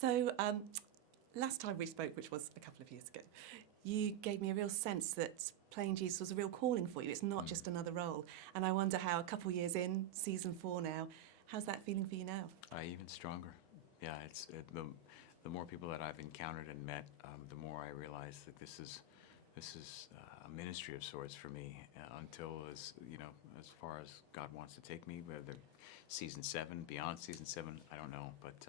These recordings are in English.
So last time we spoke, which was a couple of years ago, you gave me a real sense that playing Jesus was a real calling for you. It's not just another role. And I wonder how a couple of years in, season 4 now, how's that feeling for you now? Even stronger. Yeah, the more people that I've encountered and met, the more I realize that this is a ministry of sorts for me. Until as far as God wants to take me, whether season 7, beyond season 7, I don't know. But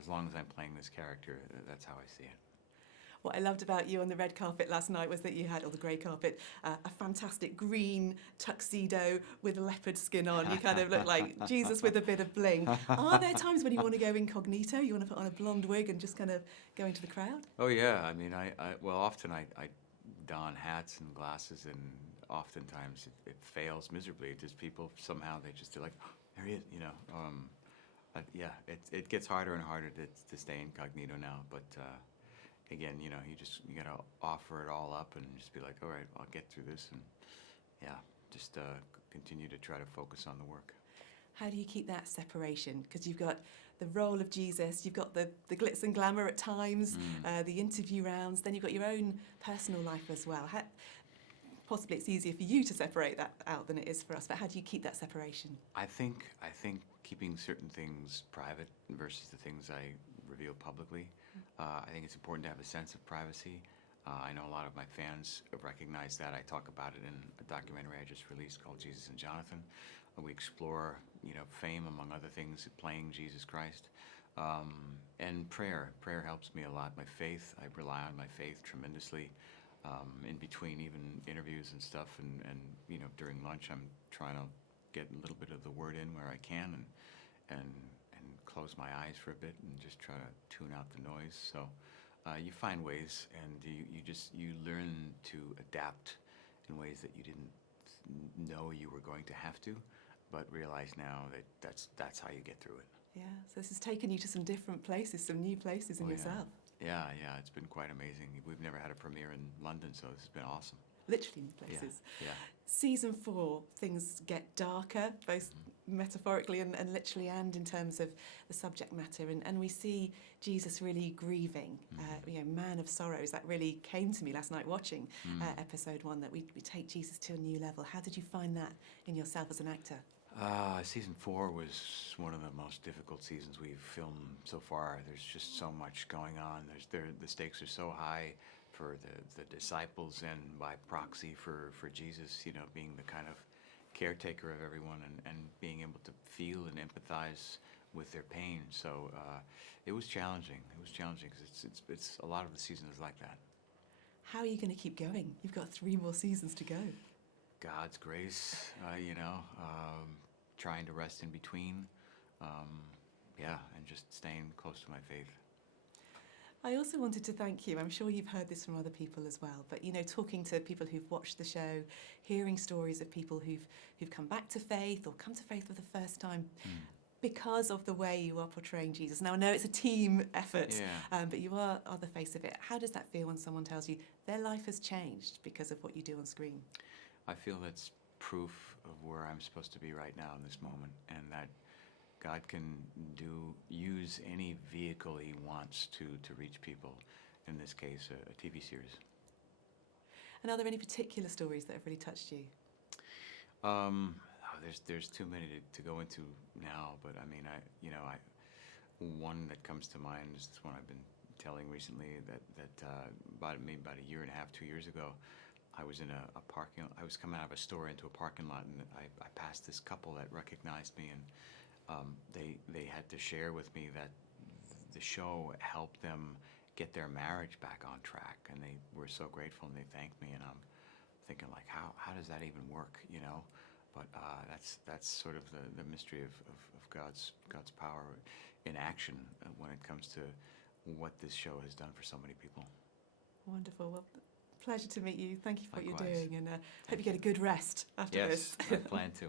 as long as I'm playing this character, that's how I see it. What I loved about you on the red carpet last night was that you had, or the grey carpet, a fantastic green tuxedo with leopard skin on. You kind of look like Jesus with a bit of bling. Are there times when you want to go incognito? You want to put on a blonde wig and just kind of go into the crowd? Oh yeah, I mean, often I don hats and glasses, and oftentimes it fails miserably. Just people somehow they just are like, oh, there he is, yeah, it gets harder and harder to stay incognito now, but. Again, you gotta offer it all up and just be like, all right, I'll get through this, and yeah, just continue to try to focus on the work. How do you keep that separation? Because you've got the role of Jesus, you've got the glitz and glamour at times, the interview rounds, then you've got your own personal life as well. Possibly it's easier for you to separate that out than it is for us, but how do you keep that separation? I think keeping certain things private versus the things I reveal publicly. I think it's important to have a sense of privacy. I know a lot of my fans recognize that. I talk about it in a documentary I just released called Jesus and Jonathan. We explore, fame among other things, playing Jesus Christ. And prayer. Prayer helps me a lot. My faith, I rely on my faith tremendously. In between even interviews and stuff, and during lunch, I'm trying to get a little bit of the word in where I can, and close my eyes for a bit and just try to tune out the noise. So you find ways, and you learn to adapt in ways that you didn't know you were going to have to, but realize now that that's how you get through it. Yeah, so this has taken you to some different places, some new places in yourself. Yeah, it's been quite amazing. We've never had a premiere in London, so this has been awesome. Literally new places. Yeah. Season 4, things get darker, both metaphorically and literally, and in terms of the subject matter. And we see Jesus really grieving, man of sorrows. That really came to me last night watching episode 1, that we take Jesus to a new level. How did you find that in yourself as an actor? Season 4 was one of the most difficult seasons we've filmed so far. There's just so much going on. The stakes are so high for the disciples, and by proxy for Jesus, being the kind of caretaker of everyone, and being able to feel and empathize with their pain. So it was challenging. It was challenging because it's a lot of the season is like that. How are you going to keep going? You've got 3 more seasons to go. God's grace, trying to rest in between, and just staying close to my faith. I also wanted to thank you. I'm sure you've heard this from other people as well, but talking to people who've watched the show, hearing stories of people who've come back to faith or come to faith for the first time because of the way you are portraying Jesus. Now I know it's a team effort, but you are the face of it. How does that feel when someone tells you their life has changed because of what you do on screen? I feel that's proof of where I'm supposed to be right now in this moment, and that God can use any vehicle He wants to reach people. In this case, a TV series. And are there any particular stories that have really touched you? There's too many to go into now, but I mean, one that comes to mind is this one I've been telling recently, that about a year and a half, 2 years ago, I was in a parking. I was coming out of a store into a parking lot, and I passed this couple that recognized me, and they had to share with me that the show helped them get their marriage back on track, and they were so grateful, and they thanked me, and I'm thinking, like, how does that even work, But that's sort of the mystery of God's power in action when it comes to what this show has done for so many people. Wonderful. Well, pleasure to meet you. Thank you for Likewise. what you're doing, and hope you get a good rest after this. Yes, I plan to.